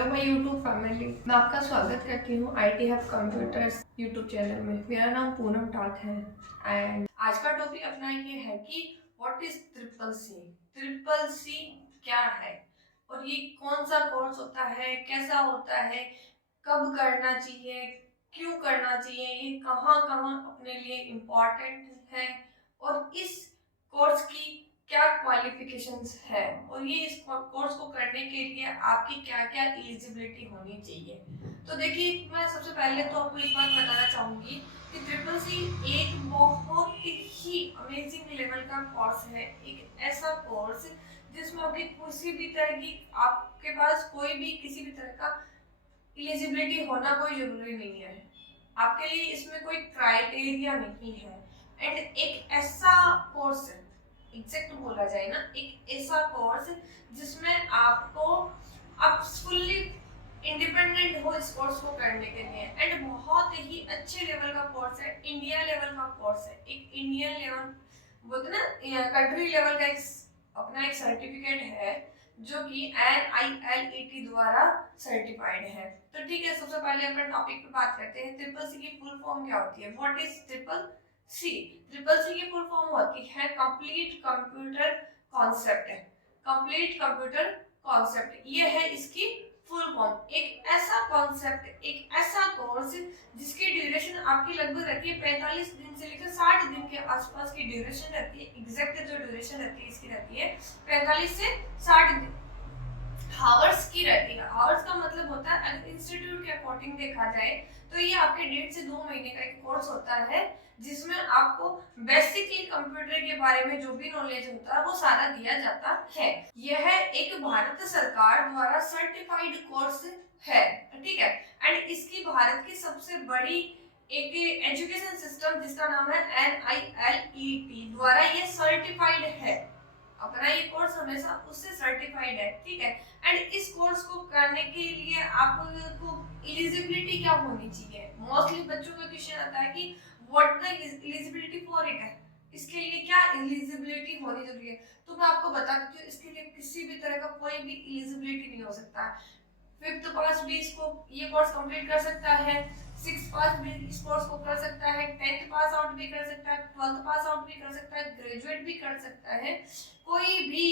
Hello my YouTube family, मैं आपका स्वागत करती हूँ IT hub computers YouTube channel में। मेरा नाम पूनम टाक है एंड आज का टॉपिक अपना ये है कि what is triple C. Triple C क्या है और ये कौन सा कोर्स होता है, कैसा होता है, कब करना चाहिए, क्यों करना चाहिए, ये कहाँ कहाँ अपने लिए इम्पोर्टेंट है और इस कोर्स की क्या क्वालिफिकेशंस है और ये इस कोर्स को करने के लिए आपकी क्या क्या एलिजिबिलिटी होनी चाहिए। तो देखिए, मैं सबसे पहले तो आपको एक बात बताना चाहूंगी कि ट्रिपल सी एक बहुत ही अमेजिंग लेवल का कोर्स है। एक ऐसा कोर्स जिसमें आपकी किसी भी तरह की, आपके पास कोई भी किसी भी तरह का एलिजिबिलिटी होना कोई जरूरी नहीं है। आपके लिए इसमें कोई क्राइटेरिया नहीं है एंड एक ऐसा कोर्स है, एग्जैक्ट बोला जाए ना, एक ऐसा कोर्स जिसमें आपको आप फुल्ली इंडिपेंडेंट हो इस कोर्स को करने के लिए एंड बहुत ही अच्छे लेवल का कोर्स है, इंडिया लेवल का कोर्स है। एक इंडियन लेवल बोलते ना, कंट्री लेवल का एक अपना एक सर्टिफिकेट है जो कि NILET द्वारा सर्टिफाइड है। तो ठीक है, सबसे पहले अपन टॉपिक पे बात करते हैं। ट्रिपल सी की फुल फॉर्म क्या होती है? What is triple C? Triple C की फुल फॉर्म होती है कंप्लीट कंप्यूटर कॉन्सेप्ट है। कंप्लीट कंप्यूटर कॉन्सेप्ट ये है इसकी फुल फॉर्म। एक ऐसा कॉन्सेप्ट, एक ऐसा कोर्स जिसकी ड्यूरेशन आपकी लगभग रहती है 45 दिन से लेकर 60 दिन के आसपास की ड्यूरेशन रहती है। एग्जैक्ट जो ड्यूरेशन रहती है इसकी रहती है 45 से 60 दिन हावर्स की रहती है। हावर्स का मतलब होता है, अगर इंस्टीट्यूट के अकॉर्डिंग देखा जाए तो ये आपके 1.5 से 2 महीने का एक कोर्स होता है जिसमें आपको बेसिकली कंप्यूटर के बारे में जो भी नॉलेज होता है वो सारा दिया जाता है। यह एक भारत सरकार द्वारा सर्टिफाइड कोर्स है, ठीक है। एंड इसकी भारत की सबसे बड़ी एक एजुकेशन सिस्टम जिसका नाम है NILET द्वारा ये सर्टिफाइड है। अपना ये कोर्स हमेशा उससे सर्टिफाइड है, ठीक है। एंड इस कोर्स को करने के लिए आपको एलिजिबिलिटी क्या होनी चाहिए? मोस्टली बच्चों का क्वेश्चन आता है कि what the eligibility for it है, इसके लिए क्या एलिजिबिलिटी होनी जरूरी है। तो मैं आपको बता देती हूँ, इसके लिए किसी भी तरह का कोई भी एलिजिबिलिटी नहीं हो सकता है। 5th पास भी इसको ये कोर्स कंप्लीट कर सकता है, 6th पास भी इस कोर्स को कर सकता है, 10th पास आउट भी कर सकता है, 12th पास आउट भी कर सकता है, ग्रेजुएट भी कर सकता है। कोई भी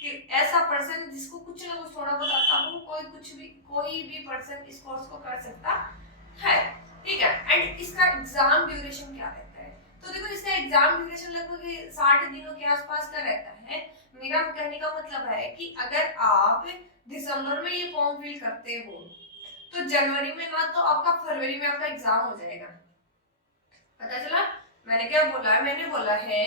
कि ऐसा पर्सन जिसको कुछ ना कुछ थोड़ा बहुत आता हो, कोई भी पर्सन इस कोर्स को कर सकता है, ठीक है। एंड इसका एग्जाम ड्यूरेशन क्या रहता है? तो देखो, इसका एग्जाम ड्यूरेशन लगभग 60 दिनों के आसपास का रहता है। मेरा कहने का मतलब है कि अगर आप दिसंबर में ये फॉर्म फिल करते हो तो जनवरी में ना तो आपका फरवरी में आपका एग्जाम हो जाएगा। पता चला मैंने क्या बोला? मैंने बोला है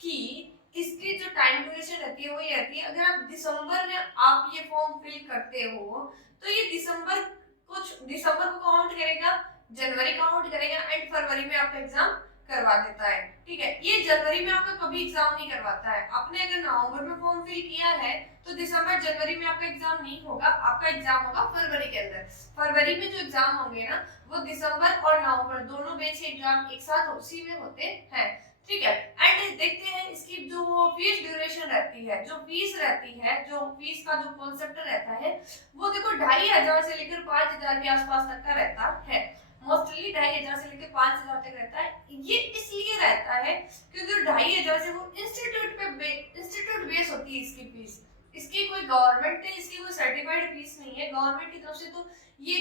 कि इसकी जो टाइम ड्यूरेशन रहती है वो ये रहती है, अगर आप दिसंबर में आप ये फॉर्म फिल करते हो तो ये दिसंबर को काउंट करेगा, जनवरी काउंट करेगा एंड फरवरी में आपका एग्जाम करवा देता है, ठीक है। ये जनवरी में आपका कभी एग्जाम नहीं करवाता है। आपने अगर नवंबर में फॉर्म फिल किया है तो दिसंबर जनवरी में आपका एग्जाम नहीं होगा, आपका एग्जाम होगा फरवरी के अंदर। फरवरी में जो एग्जाम होंगे ना वो दिसंबर और नवंबर दोनों बैच एग्जाम एक साथ उसी में होते हैं, ठीक है। एंड देखते हैं इसकी जो फीस ड्यूरेशन रहती है, जो फीस का जो कॉन्सेप्ट रहता है वो देखो 2500 से लेकर 5000 के आसपास तक का रहता है। मोस्टली 2500 से लेकर 5000 तक रहता है। ये इसलिए रहता है क्योंकि 2500 से वो इंस्टीट्यूट बेस होती है इसकी फीस। इसकी कोई गवर्नमेंट ने इसकी कोई सर्टिफाइड फीस नहीं है गवर्नमेंट की तरफ से, तो ये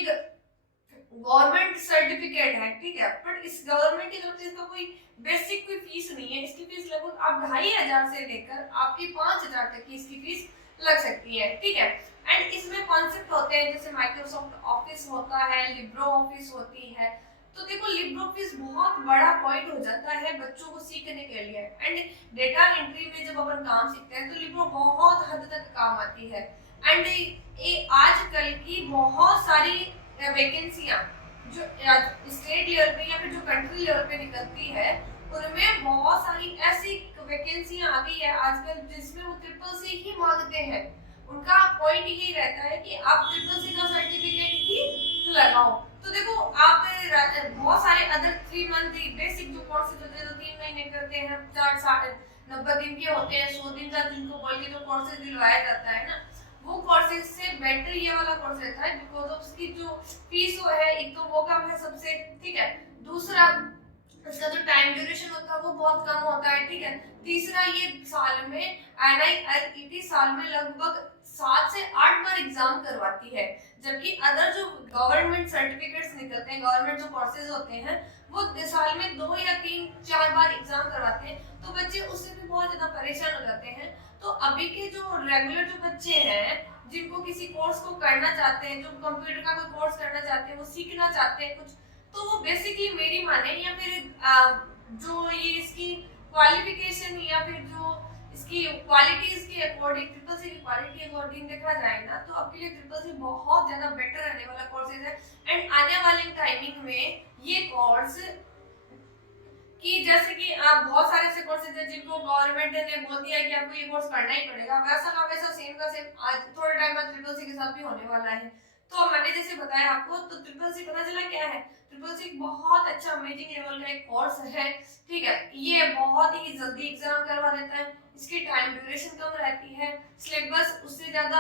गवर्नमेंट सर्टिफिकेट है, ठीक है। बट इस गवर्नमेंट की तरफ से इसका कोई बेसिक कोई फीस नहीं है। इसकी फीस लगभग आप 2500 से लेकर आपकी 5000 तक की इसकी फीस लग सकती है, ठीक है। एंड इसमें कॉन्सेप्ट होते हैं जैसे माइक्रोसॉफ्ट ऑफिस होता है, लिब्रो ऑफिस होती है। तो देखो, लिब्रो ऑफिस बहुत बड़ा पॉइंट हो जाता है बच्चों को सीखने के लिए। एंड डेटा एंट्री में जब अपन काम सीखते हैं तो लिब्रो बहुत हद तक काम आती है। एंड आजकल की बहुत सारी वैकेंसियां जो स्टेट लेवल पे या फिर जो कंट्री लेवल पे निकलती है उनमें बहुत सारी ऐसी वैकेंसियां आ गई है आजकल जिसमें वो ट्रिपल सी ही मांगते हैं। उनका पॉइंट यही रहता है कि आप ट्रिपल सी का सर्टिफिकेट ही लगाओ। तो देखो, आप बहुत सारे अदर 3 मंथ बेसिक जो कोर्सेज होते हैं जो 3 महीने करते हैं, 90 दिन के होते हैं, 100 दिन का जिनको बोल के जो कोर्सेज दिलवाया जाता है ना, वो कोर्सेज कोर्सेज से बेटर ये वाला कोर्स रहता है बिकॉज ऑफ उसकी जो फीस वो है, एक तो वो कम है सबसे, ठीक है, दूसरा इसका जो टाइम ड्यूरेशन होता है वो बहुत कम होता है, ठीक है, तीसरा ये साल में NIRET साल में लगभग 7 से 8 बार एग्जाम करवाती है, जबकि अदर जो गवर्नमेंट सर्टिफिकेट्स निकलते हैं, गवर्नमेंट जो कोर्सेज होते हैं वो साल में 2 या 3-4 बार एग्जाम करवाते हैं, तो बच्चे उससे भी बहुत ज्यादा परेशान हो जाते हैं। तो अभी के जो रेगुलर जो बच्चे हैं जिनको किसी कोर्स को करना चाहते हैं, जो कंप्यूटर का कोई कोर्स करना चाहते हैं, वो सीखना चाहते हैं कुछ, तो वो बेसिकली मेरी माने या फिर जो ये इसकी क्वालिफिकेशन या फिर जो इसकी क्वालिटीज के अकॉर्डिंग, ट्रिपल सी की क्वालिटी अकॉर्डिंग देखा जाए ना, तो आपके लिए ट्रिपल सी बहुत ज्यादा बेटर रहने वाला कोर्सेज है। एंड आने वाले टाइमिंग में ये कोर्स कि जैसे कि आप बहुत सारे ऐसे कोर्सेज हैं जिनको गवर्नमेंट ने बोल दिया है कि आपको ये कोर्स करना ही पड़ेगा, वैसा का वैसा सेम का सेम आज थोड़े टाइम बाद ट्रिपल सी के साथ भी होने वाला है। तो मैंने जैसे बताया आपको, तो ट्रिपल सी पता चला क्या है, ट्रिपल सी बहुत अच्छा अमेजिंग लेवल का एक कोर्स है, ठीक है, ये बहुत ही जल्दी एग्जाम करवा देता है, इसकी टाइम ड्यूरेशन कम रहती है, सिलेबस उससे ज्यादा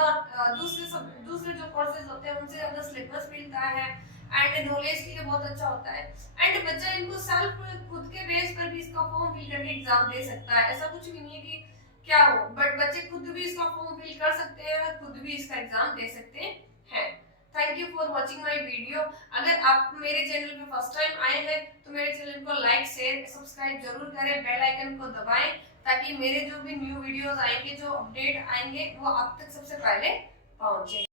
दूसरे जो कोर्सेज होते हैं उनसे ज्यादा सिलेबस मिलता है, एंड नॉलेज के लिए बहुत अच्छा होता है, एंड बच्चा इनको सेल्फ खुद के बेस पर भी इसका फॉर्म फिल करके एग्जाम दे सकता है, ऐसा कुछ भी नहीं है कि क्या हो, बट बच्चे खुद भी इसका फॉर्म फिल कर सकते हैं, खुद भी इसका एग्जाम दे सकते हैं। Thank you for watching my video. अगर आप मेरे चैनल पे फर्स्ट टाइम आए हैं तो मेरे चैनल को लाइक शेयर सब्सक्राइब जरूर करें, बेल आइकन को दबाएं ताकि मेरे जो भी न्यू वीडियोस आएंगे, जो अपडेट आएंगे वो आप तक सबसे पहले पहुंचे।